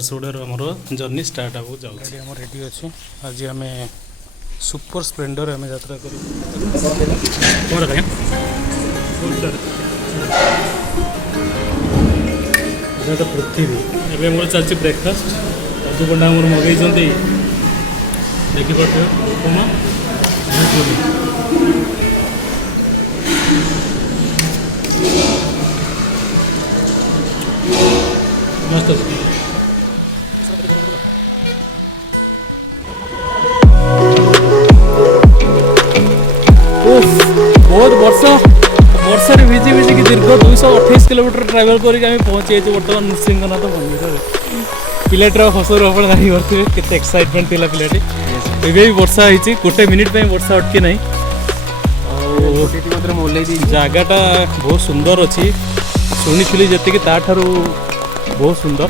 झारसुगुड़ा आमर journey start आगे जाऊँ आम रेडी अच्छे आज आम सुपर स्प्लेंडर आम यात्रा कर पृथ्वी एवं मोर चलती ब्रेकफास्ट अधुपंडा मोर मगई देखिपे उपमा मस्त बहुत वर्षा भिजी भिजी की दीर्घ 228 किलोमीटर ट्रावेल करके पहुँची बर्तमान नृसिंहनाथ मंदिर पिलाटर हसर आप जानी के एक्साइटमेंट था पिलाटी एवं वर्षा होती गोटे मिनिट वर्षा अटकी ना जगटा बहुत सुंदर अच्छी शुणी जी ताठू बहुत सुंदर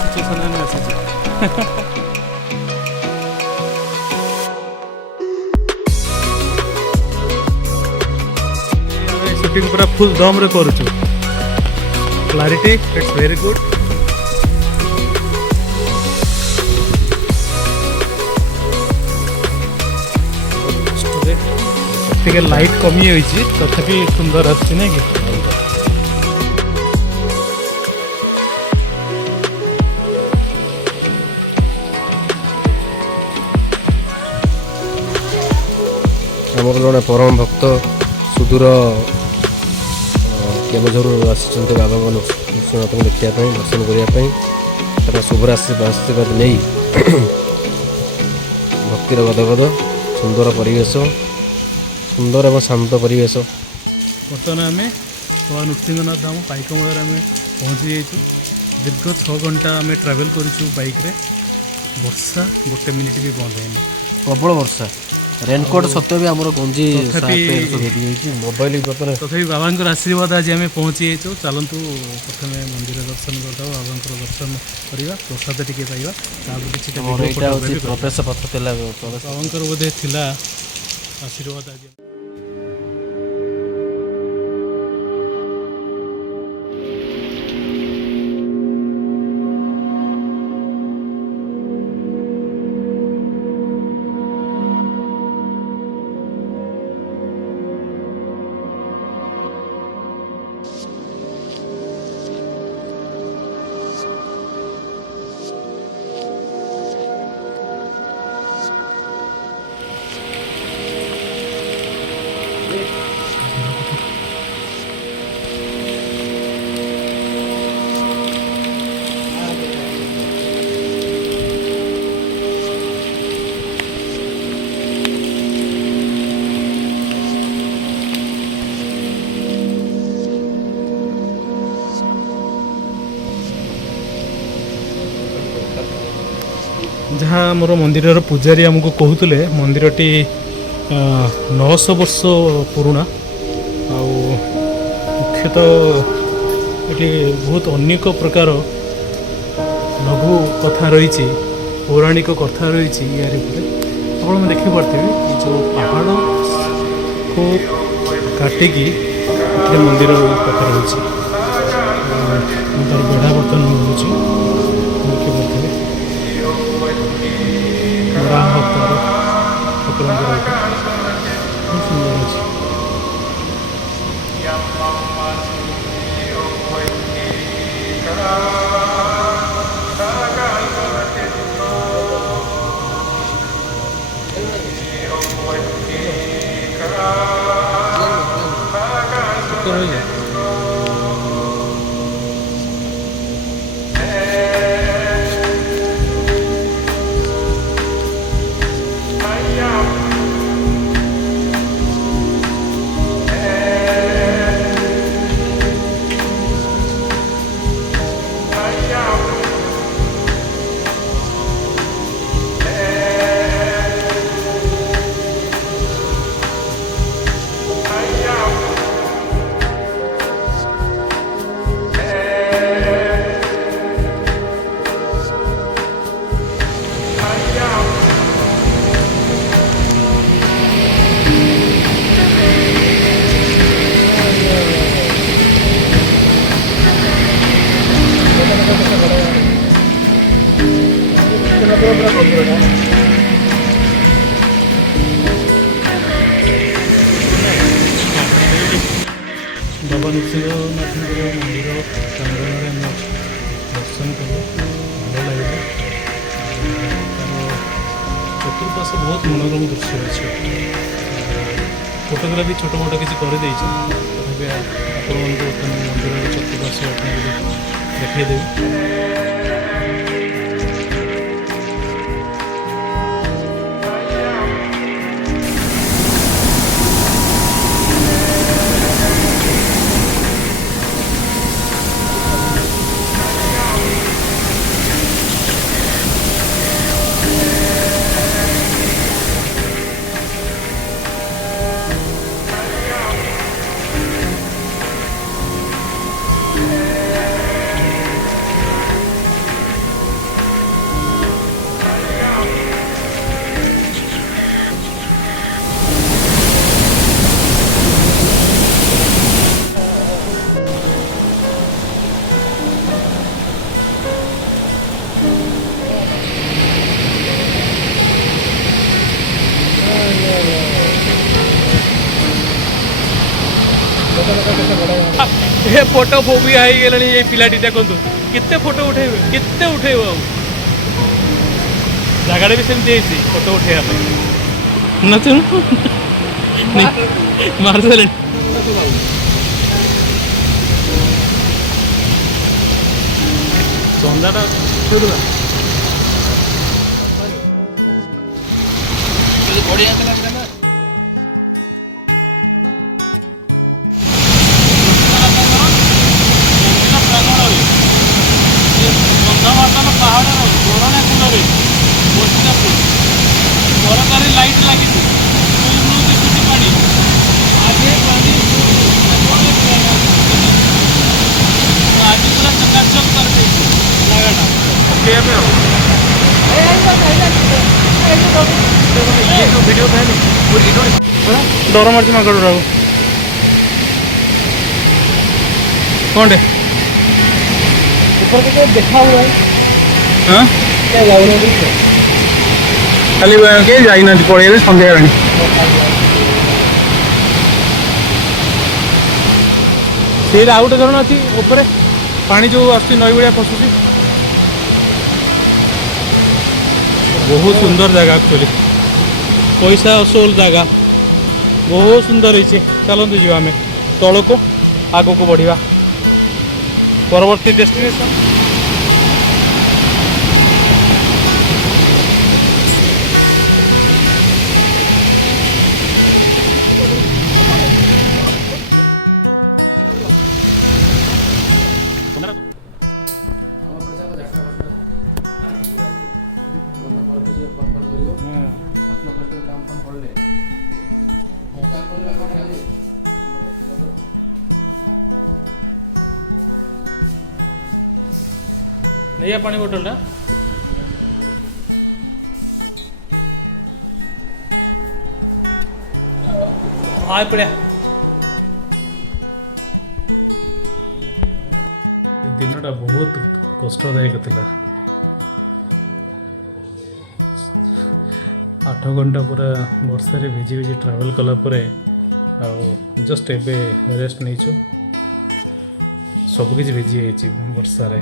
सिचुएसन आसी शूटिंग पूरा फुल दम रे करूँ क्लारिटी इट्स वेरी गुड टे लाइट कमी होती तथापि सुंदर आसी ना कि आम जड़े परम भक्त सुदूर केवझर आसी बाबा नृसिंहनाथ को देखापी दर्शन करने शुभ आशीर्वाद नहीं भक्तिर गदगद सुंदर परिवेश सुंदर एवं शांत परिवेश बर्तमान आम बाबा नृसिंहनाथ धाम पाइकमूल आम पहुँची जाइए दीर्घ 6 घंटा आम ट्रावेल करूँ बाइक रे वर्षा गोटे मिनिट भी बंद है प्रबल वर्षा रेनकोट सत्वे भी आम गंजी मोबाइल तथापि बाबा आशीर्वाद आज आम पहुँची जाइए चलतु प्रथम मंदिर दर्शन करदे बाबा दर्शन करवा प्रसाद टी पाइबा प्रवेश पथ बाबा बोधे थिला आशीर्वाद आज जहाँ मोर मंदिर पूजारी आमको कहते मंदिरटी 900 वर्ष पुराना मुख्यतः ये बहुत अनेक प्रकार लघु कथा रही पौराणिक कथा रही यार आप देखिपे जो पहाड़ को काटिकी मंदिर कथा रही बेढ़ा बर्तन मिलूँ देखिपे ठाकुर बहुत सुंदर अच्छे ବାବା ନୃସିଂହନାଥଙ୍କର ମନ୍ଦିର ପ୍ରାଙ୍ଗଣରେ ଆମେ ଦର୍ଶନ କଲୁ, ଭଲ ଲାଗିଲା। ତା'ର ଚତୁଃପାର୍ଶ୍ୱ ବହୁତ ମନୋରମ ଦୃଶ୍ୟ ଅଛି। ଫଟୋଗ୍ରାଫି ଛୋଟ ମୋଟ କିଛି କରିଦେଇଛୁ, ତଥାପି ଆପଣମାନଙ୍କୁ ବର୍ତ୍ତମାନ ମନ୍ଦିରର ଚତୁଃପାର୍ଶ୍ୱ ଆପଣଙ୍କୁ ଦେଖାଇଦେବି। ये फोटो फोबिया हो गलानी ये पिलाटी देखो केते फोटो उठेबे केते उठेबो आ जगह भी सेमती फोटो उठेबा ना तुम मार दे चंदाटा बढ़िया सरकारी लाइट लगी आज पूरा चकाचक कर डर मार्च माकड़ राहू कौन ऊपर को देखा हुआ है हाँ क्या खाली के जाइना पड़े सन्ध्या से आउ गोटे धरण अच्छी ऊपर पानी जो आस नई भाया पशुची बहुत सुंदर जगह एक्चुअली पैसा असोल जगह बहुत सुंदर होती चलते जी आम तौल को आग को बढ़ा परवर्ती डेस्टिनेशन नहीं है पानी बोतल ना आ पड़ा दिनटा बहुत कष्टदायक था 8 घंटा पूरा वर्षा रे भिजी भिजी ट्रावेल कला परे जस्ट एबे रेस्ट नहीं सबकिछ भिजी वर्षा रे।